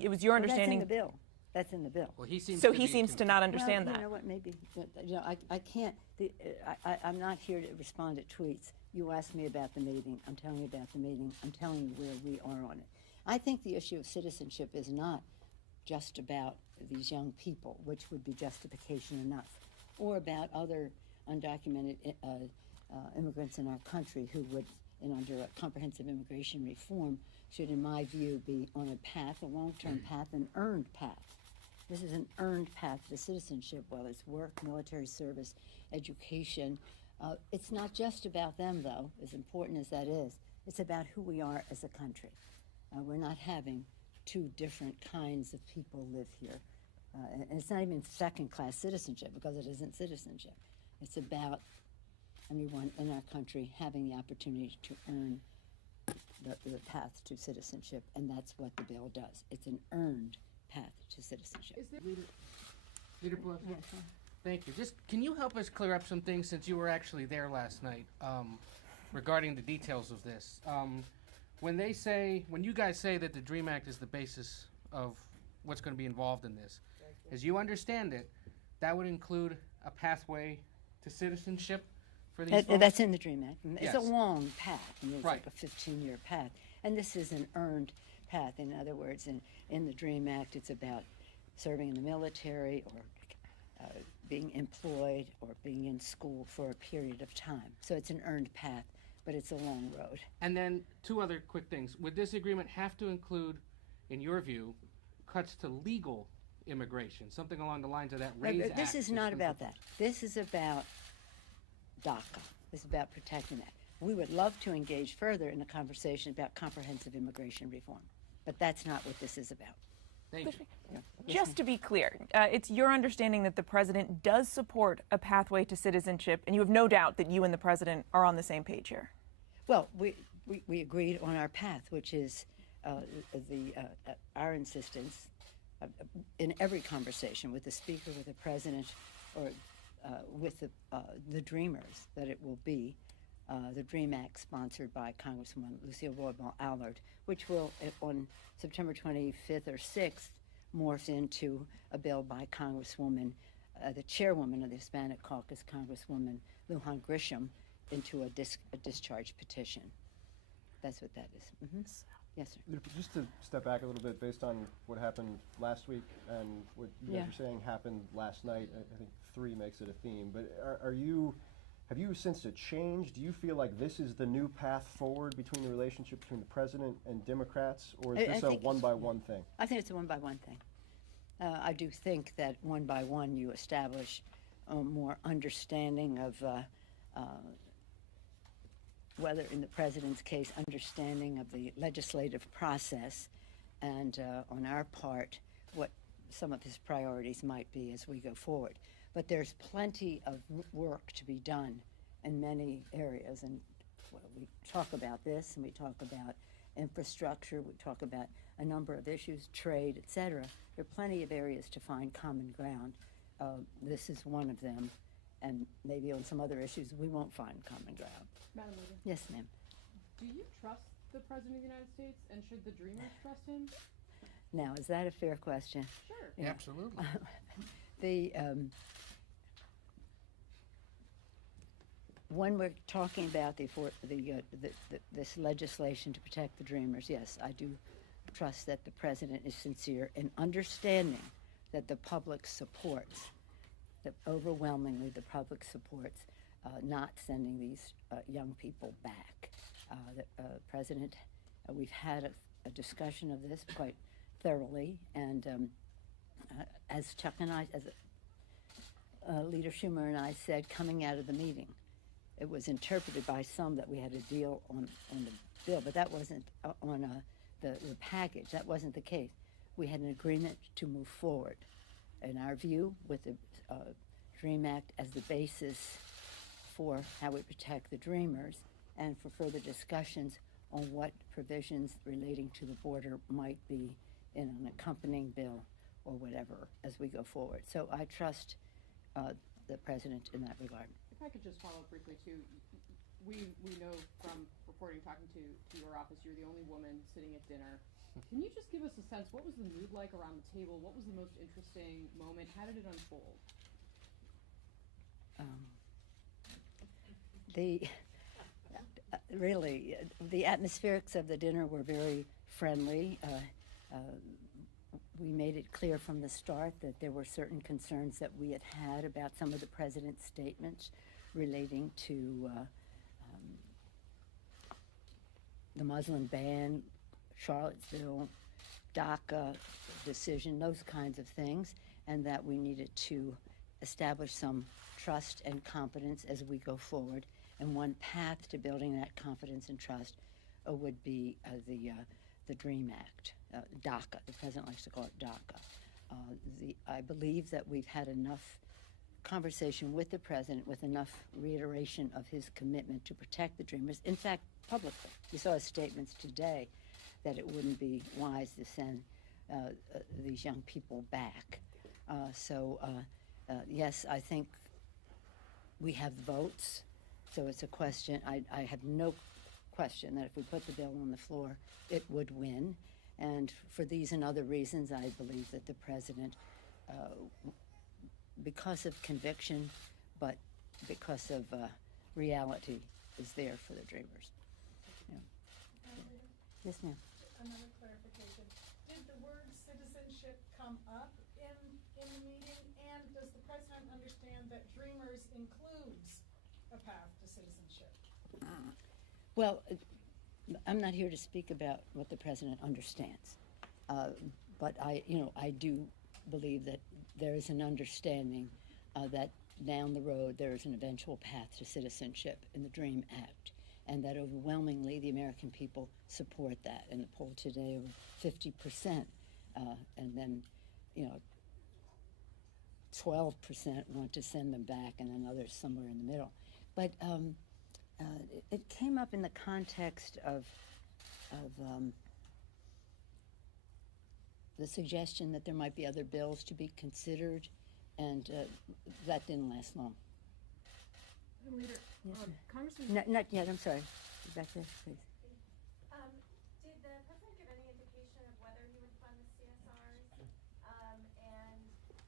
it was your understanding. That's in the bill. That's in the bill. Well, he seems So to he be seems to not understand well, that. You know what? Maybe I can't. I'm not here to respond to tweets. You asked me about the meeting. I'm telling you about the meeting. I'm telling you where we are on it. I think the issue of citizenship is not just about these young people, which would be justification enough, or about other undocumented immigrants in our country who would, under a comprehensive immigration reform, should, in my view, be on a path, a long-term path, an earned path. This is an earned path to citizenship, whether it's work, military service, education. It's not just about them, though, as important as that is. It's about who we are as a country. We're not having two different kinds of people live here. And it's not even second-class citizenship, because it isn't citizenship. It's about everyone in our country having the opportunity to earn the path to citizenship, and that's what the bill does. It's an earned path to citizenship. Leader Pelosi? Yes, Thank you. Just, can you help us clear up some things, since you were actually there last night, regarding the details of this? When you guys say that the DREAM Act is the basis of what's going to be involved in this, as you understand it, that would include a pathway to citizenship for these folks? That's in the DREAM Act. It's Yes. a long path. I mean, it's Right. like a 15-year path. And this is an earned path. In other words, in the DREAM Act, it's about serving in the military or being employed or being in school for a period of time. So it's an earned path, but it's a long road. And then two other quick things. Would this agreement have to include, in your view, cuts to legal immigration, something along the lines of that RAISE Act? This is that's not been about proposed? that. This is about DACA. This is about protecting that. We would love to engage further in a conversation about comprehensive immigration reform, but that's not what this is about. Thank you. Yeah. Just to be clear, it's your understanding that the president does support a pathway to citizenship, and you have no doubt that you and the president are on the same page here. Well, we agreed on our path, which is our insistence in every conversation with the Speaker, with the President, or with the Dreamers, that it will be the DREAM Act sponsored by Congresswoman Lucille Roybal Allard, which will, on September 25th or 6th, morph into a bill by Congresswoman, the chairwoman of the Hispanic Caucus, Congresswoman Lujan Grisham, into a discharge petition. That's what that is. Mm-hmm. Yes, sir. Just to step back a little bit, based on what happened last week and what you guys are saying happened last night, I think 3 makes it a theme. But have you sensed a change? Do you feel like this is the new path forward between the relationship between the president and Democrats, or is this a one-by-one thing? I think it's a one-by-one thing. I do think that one by one you establish more understanding of whether, in the president's case, understanding of the legislative process, and on our part, what some of his priorities might be as we go forward. But there's plenty of work to be done in many areas, and we talk about this, and we talk about infrastructure, we talk about a number of issues, trade, et cetera. There are plenty of areas to find common ground. This is one of them, and maybe on some other issues we won't find common ground. Madam Leader, Yes, ma'am. do you trust the President of the United States, and should the Dreamers trust him? Now, is that a fair question? Sure. Yeah. Absolutely. When we're talking about this legislation to protect the Dreamers, yes, I do trust that the president is sincere in understanding that the public supports, that overwhelmingly the public supports not sending these young people back. The president, we've had a discussion of this quite thoroughly, and as Chuck and I, as Leader Schumer and I said coming out of the meeting, it was interpreted by some that we had a deal on the bill, but that wasn't on the package. That wasn't the case. We had an agreement to move forward, in our view, with the DREAM Act as the basis for how we protect the Dreamers, and for further discussions on what provisions relating to the border might be in an accompanying bill or whatever as we go forward. So I trust the president in that regard. If I could just follow up briefly too, we know from reporting, talking to your office, you're the only woman sitting at dinner Can you just give us a sense, what was the mood like around the table? What was the most interesting moment? How did it unfold? The really the atmospherics of the dinner were very friendly. We made it clear from the start that there were certain concerns that we had about some of the president's statements relating to the Muslim ban, Charlottesville, DACA decision, those kinds of things, and that we needed to establish some trust and confidence as we go forward. And one path to building that confidence and trust would be the DREAM Act, DACA. The president likes to call it DACA. I believe that we've had enough conversation with the president, with enough reiteration of his commitment to protect the Dreamers. In fact, publicly, you saw his statements today that it wouldn't be wise to send these young people back. Yes, I think we have votes, so it's a question. I have no question that if we put the bill on the floor, it would win. And for these and other reasons, I believe that the president, because of conviction, but because of reality, is there for the Dreamers. Yeah. Yes, ma'am. Another clarification. Did the word citizenship come up in the meeting? And does the president understand that Dreamers includes a path to citizenship? Well, I'm not here to speak about what the president understands, but I do believe that there is an understanding that down the road there is an eventual path to citizenship in the DREAM Act, and that overwhelmingly the American people support that. In the poll today, over 50%, and then 12% want to send them back, and then others somewhere in the middle. But it came up in the context of the suggestion that there might be other bills to be considered, and that didn't last long. Madam Leader, Yes, Congressman. Not yet, I'm sorry. Back there, please. Did the president give any indication of whether he would fund the CSRs? And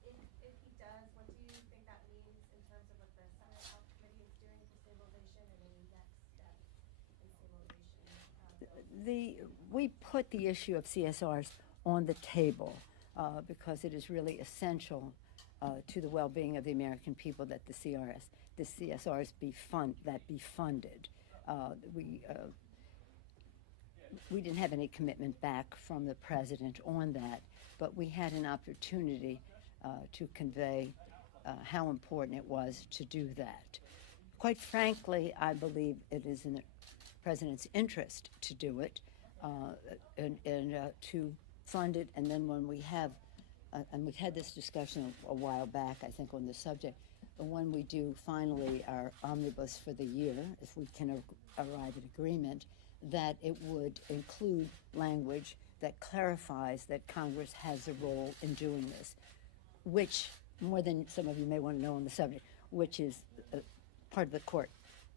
if he does, what do you think that means in terms of what the Senate Health Committee is doing for stabilization and any next steps in stabilization? We put the issue of CSRs on the table because it is really essential to the well-being of the American people that the CSRs be funded. We didn't have any commitment back from the president on that, but we had an opportunity to convey how important it was to do that. Quite frankly, I believe it is in the president's interest to do it and to fund it, and then when we have, and we've had this discussion a while back, I think, on the subject, when we do finally our omnibus for the year, if we can arrive at agreement, that it would include language that clarifies that Congress has a role in doing this, which, more than some of you may want to know on the subject, which is part of the court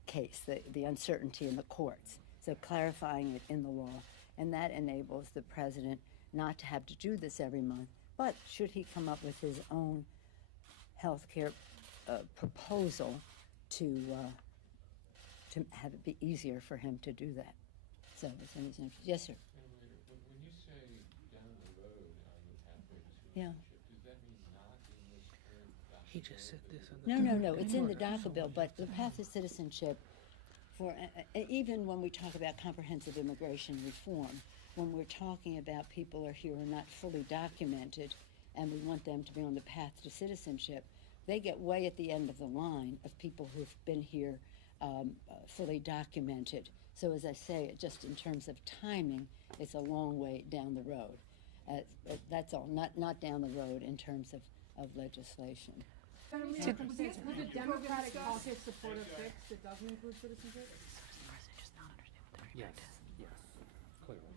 case, the uncertainty in the courts. So clarifying it in the law, and that enables the president not to have to do this every month, but should he come up with his own health care proposal to have it be easier for him to do that. So it's in his interest. Yes, sir. When you say down the road on the pathway to Yeah. citizenship, does that mean not in this current document? He just said this on No. It's in the DACA bill, but the path to citizenship, for even when we talk about comprehensive immigration reform, when we're talking about people who are here and not fully documented, and we want them to be on the path to citizenship, they get way at the end of the line of people who've been here fully documented. So as I say, just in terms of timing, it's a long way down the road. That's all, not down the road in terms of legislation. Would the Democratic caucus support a fix that doesn't include citizenship? Yes. Clearly.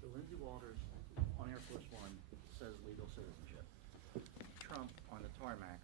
So Lindsay Walters on Air Force One says legal citizenship. Trump on the tarmac